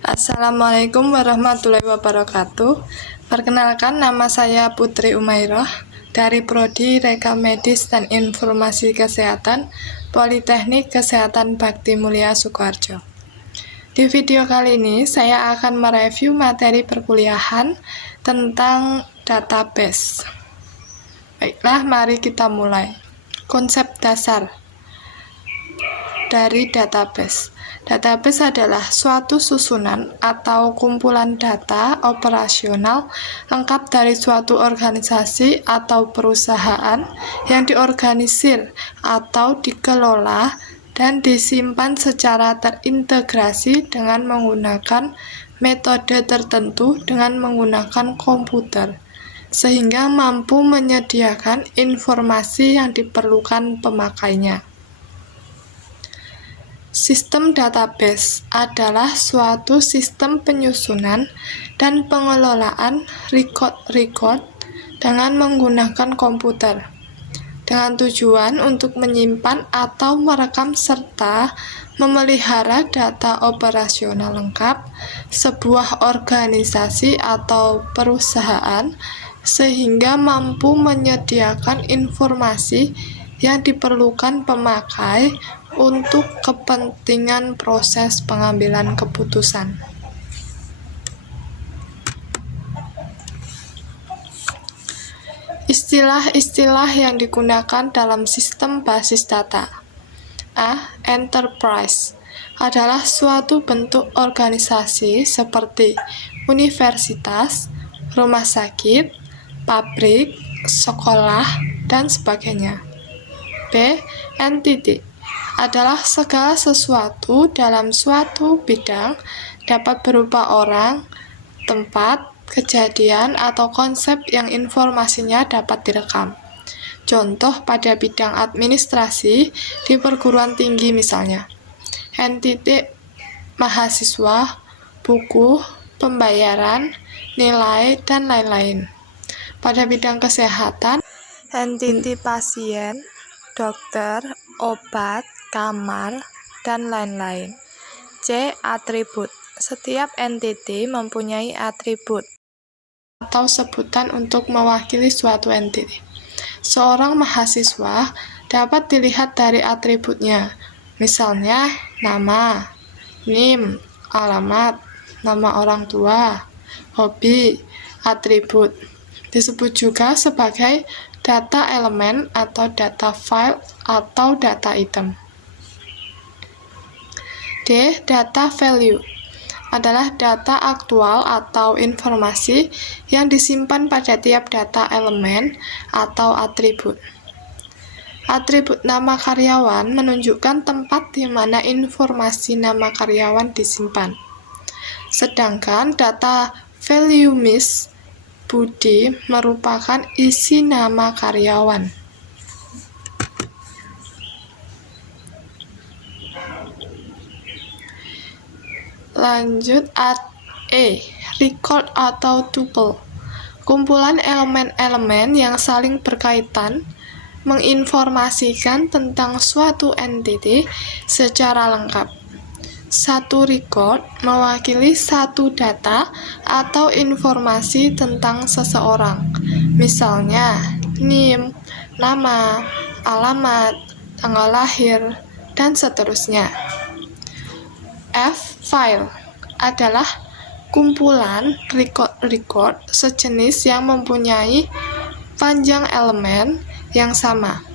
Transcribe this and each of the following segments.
Assalamualaikum warahmatullahi wabarakatuh. Perkenalkan, nama saya Putri Umairah dari Prodi Rekam Medis dan Informasi Kesehatan Politeknik Kesehatan Bakti Mulia Sukoharjo. Di video kali ini saya akan mereview materi perkuliahan tentang database. Baiklah, mari kita mulai. Konsep dasar dari database. Database adalah suatu susunan atau kumpulan data operasional lengkap dari suatu organisasi atau perusahaan yang diorganisir atau dikelola dan disimpan secara terintegrasi dengan menggunakan metode tertentu dengan menggunakan komputer, sehingga mampu menyediakan informasi yang diperlukan pemakainya. Sistem database adalah suatu sistem penyusunan dan pengelolaan record-record dengan menggunakan komputer, dengan tujuan untuk menyimpan atau merekam serta memelihara data operasional lengkap sebuah organisasi atau perusahaan, sehingga mampu menyediakan informasi yang diperlukan pemakai untuk kepentingan proses pengambilan keputusan. Istilah-istilah yang digunakan dalam sistem basis data. A. Enterprise adalah suatu bentuk organisasi seperti universitas, rumah sakit, pabrik, sekolah, dan sebagainya. B. Entity adalah segala sesuatu dalam suatu bidang, dapat berupa orang, tempat, kejadian, atau konsep yang informasinya dapat direkam. Contoh pada bidang administrasi di perguruan tinggi misalnya. Entity mahasiswa, buku, pembayaran, nilai, dan lain-lain. Pada bidang kesehatan, entity pasien, dokter, obat, kamar, dan lain-lain. C. Atribut. Setiap entiti mempunyai atribut atau sebutan untuk mewakili suatu entiti. Seorang mahasiswa dapat dilihat dari atributnya, misalnya nama, NIM, alamat, nama orang tua, hobi, atribut. Disebut juga sebagai data elemen atau data file atau data item. D. Data value adalah data aktual atau informasi yang disimpan pada tiap data elemen atau atribut. Atribut nama karyawan menunjukkan tempat di mana informasi nama karyawan disimpan. Sedangkan data value Miss Budi merupakan isi nama karyawan. Lanjut, E. Record atau tuple. Kumpulan elemen-elemen yang saling berkaitan menginformasikan tentang suatu entiti secara lengkap. Satu record mewakili satu data atau informasi tentang seseorang, misalnya NIM, nama, alamat, tanggal lahir, dan seterusnya. F. File adalah kumpulan record sejenis yang mempunyai panjang elemen yang sama,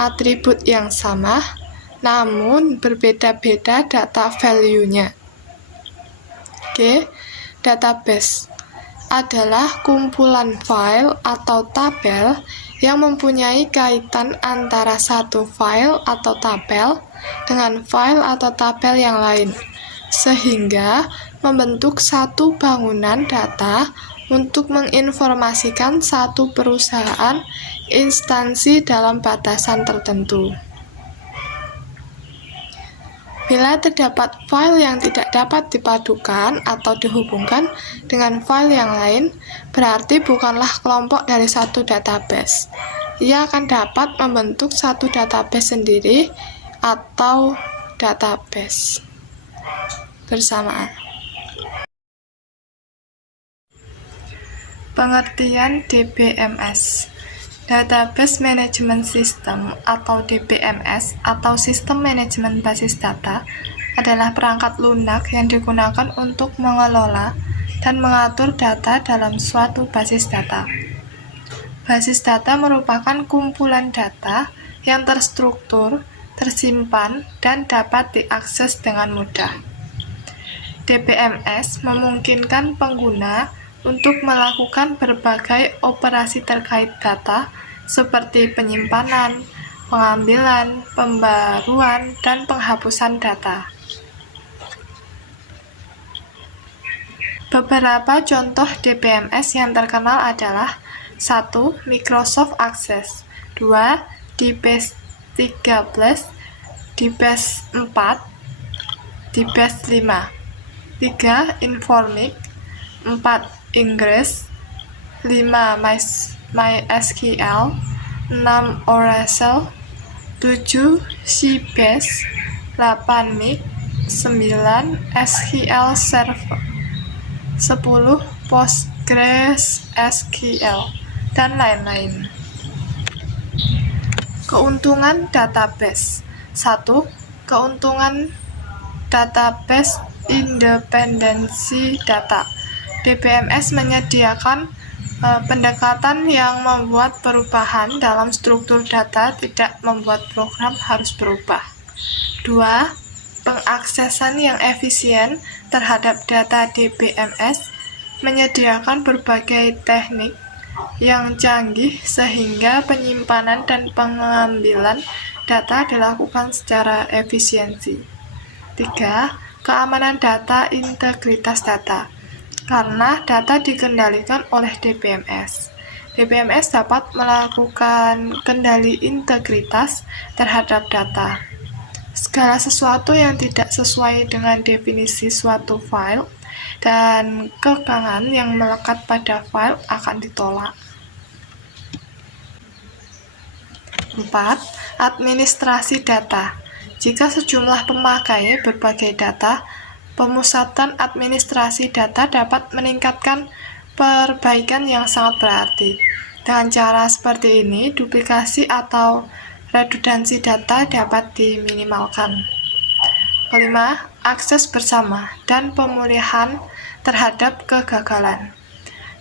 atribut yang sama, namun berbeda-beda data value-nya. G. Database adalah kumpulan file atau tabel yang mempunyai kaitan antara satu file atau tabel dengan file atau tabel yang lain, sehingga membentuk satu bangunan data untuk menginformasikan satu perusahaan instansi dalam batasan tertentu. Bila terdapat file yang tidak dapat dipadukan atau dihubungkan dengan file yang lain, berarti bukanlah kelompok dari satu database. Ia akan dapat membentuk satu database sendiri atau database bersamaan. Pengertian DBMS. Database Management System atau DBMS atau Sistem Manajemen Basis Data adalah perangkat lunak yang digunakan untuk mengelola dan mengatur data dalam suatu basis data. Basis data merupakan kumpulan data yang terstruktur, tersimpan, dan dapat diakses dengan mudah. DBMS memungkinkan pengguna untuk melakukan berbagai operasi terkait data seperti penyimpanan, pengambilan, pembaruan, dan penghapusan data. Beberapa contoh DBMS yang terkenal adalah 1. Microsoft Access, 2. DBase 13, DBase 4, DBase 5, 3. Informix, 4. Ingress, 5. MySQL, 6. Oracle, 7. Sybase, 8. Mix, 9. SQL Server, 10. PostgreSQL, dan lain-lain. Keuntungan database. 1. Keuntungan database independensi data. DBMS menyediakan pendekatan yang membuat perubahan dalam struktur data tidak membuat program harus berubah. 2. Pengaksesan yang efisien terhadap data DBMS menyediakan berbagai teknik yang canggih sehingga penyimpanan dan pengambilan data dilakukan secara efisiensi. 3. Keamanan data, integritas data. Karena data dikendalikan oleh DBMS, DBMS dapat melakukan kendali integritas terhadap data. Segala sesuatu yang tidak sesuai dengan definisi suatu file dan kekangan yang melekat pada file akan ditolak. 4. Administrasi data. Jika sejumlah pemakai berbagai data, pemusatan administrasi data dapat meningkatkan perbaikan yang sangat berarti. Dengan cara seperti ini, duplikasi atau redundansi data dapat diminimalkan. 5. Akses bersama dan pemulihan terhadap kegagalan.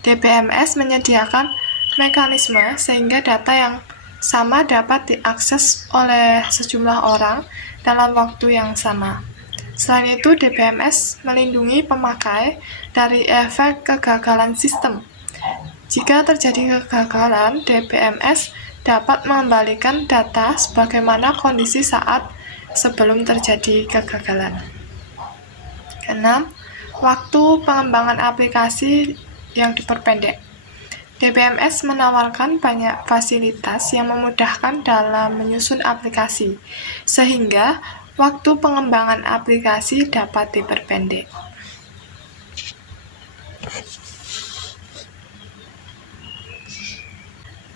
DBMS menyediakan mekanisme sehingga data yang sama dapat diakses oleh sejumlah orang dalam waktu yang sama. Selain itu, DBMS melindungi pemakai dari efek kegagalan sistem. Jika terjadi kegagalan, DBMS dapat mengembalikan data sebagaimana kondisi saat sebelum terjadi kegagalan. 6. Waktu pengembangan aplikasi yang diperpendek. DBMS menawarkan banyak fasilitas yang memudahkan dalam menyusun aplikasi, sehingga waktu pengembangan aplikasi dapat diperpendek.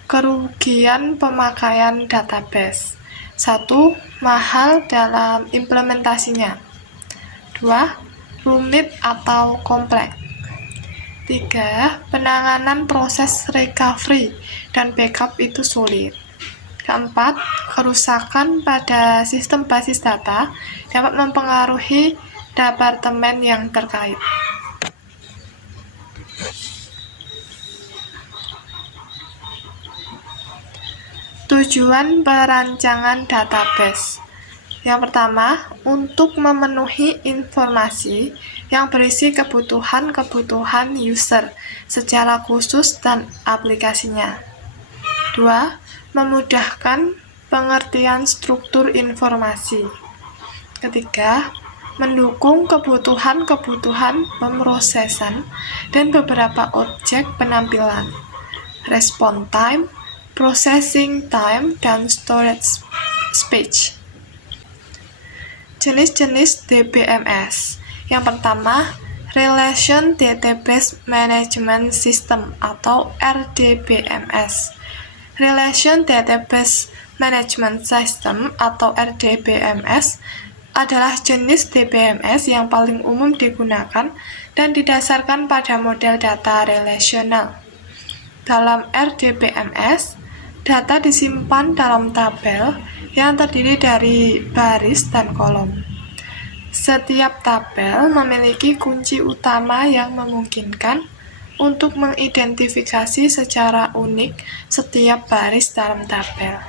Kerugian pemakaian database. 1. Mahal dalam implementasinya. 2. Rumit atau kompleks. 3. Penanganan proses recovery dan backup itu sulit. 4. Kerusakan pada sistem basis data dapat mempengaruhi departemen yang terkait. Tujuan perancangan database. Yang pertama, untuk memenuhi informasi yang berisi kebutuhan-kebutuhan user secara khusus dan aplikasinya. 2. Memudahkan pengertian struktur informasi. 3. Mendukung kebutuhan-kebutuhan pemrosesan dan beberapa objek penampilan, response time, processing time, dan storage space. Jenis-jenis DBMS. Yang pertama, Relation Database Management System atau RDBMS. Relation Database Management System atau RDBMS adalah jenis DBMS yang paling umum digunakan dan didasarkan pada model data relasional. Dalam RDBMS, data disimpan dalam tabel yang terdiri dari baris dan kolom. Setiap tabel memiliki kunci utama yang memungkinkan untuk mengidentifikasi secara unik setiap baris dalam tabel.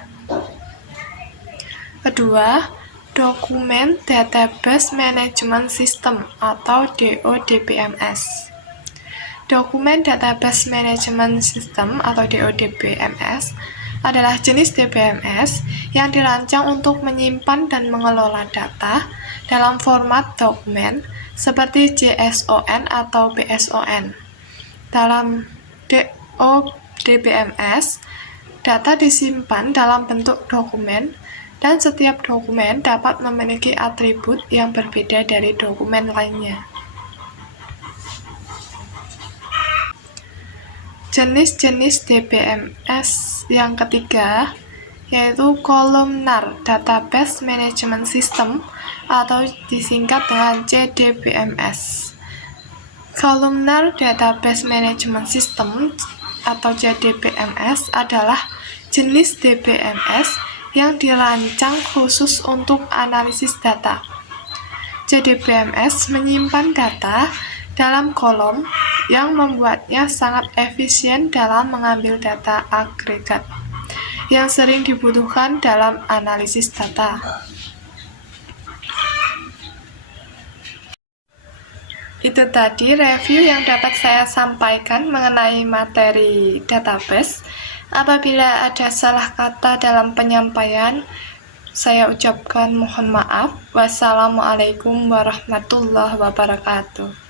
Kedua, Dokumen Database Management System atau DODBMS. Dokumen Database Management System atau DODBMS adalah jenis DBMS yang dirancang untuk menyimpan dan mengelola data dalam format dokumen seperti JSON atau BSON. Dalam DODBMS, data disimpan dalam bentuk dokumen dan setiap dokumen dapat memiliki atribut yang berbeda dari dokumen lainnya. Jenis-jenis DBMS yang ketiga yaitu Columnar Database Management System atau disingkat dengan CDBMS. Columnar Database Management System atau CDBMS adalah jenis DBMS yang dirancang khusus untuk analisis data. CDBMS menyimpan data dalam kolom yang membuatnya sangat efisien dalam mengambil data agregat yang sering dibutuhkan dalam analisis data. Itu tadi review yang dapat saya sampaikan mengenai materi database. Apabila ada salah kata dalam penyampaian, saya ucapkan mohon maaf. Wassalamualaikum warahmatullahi wabarakatuh.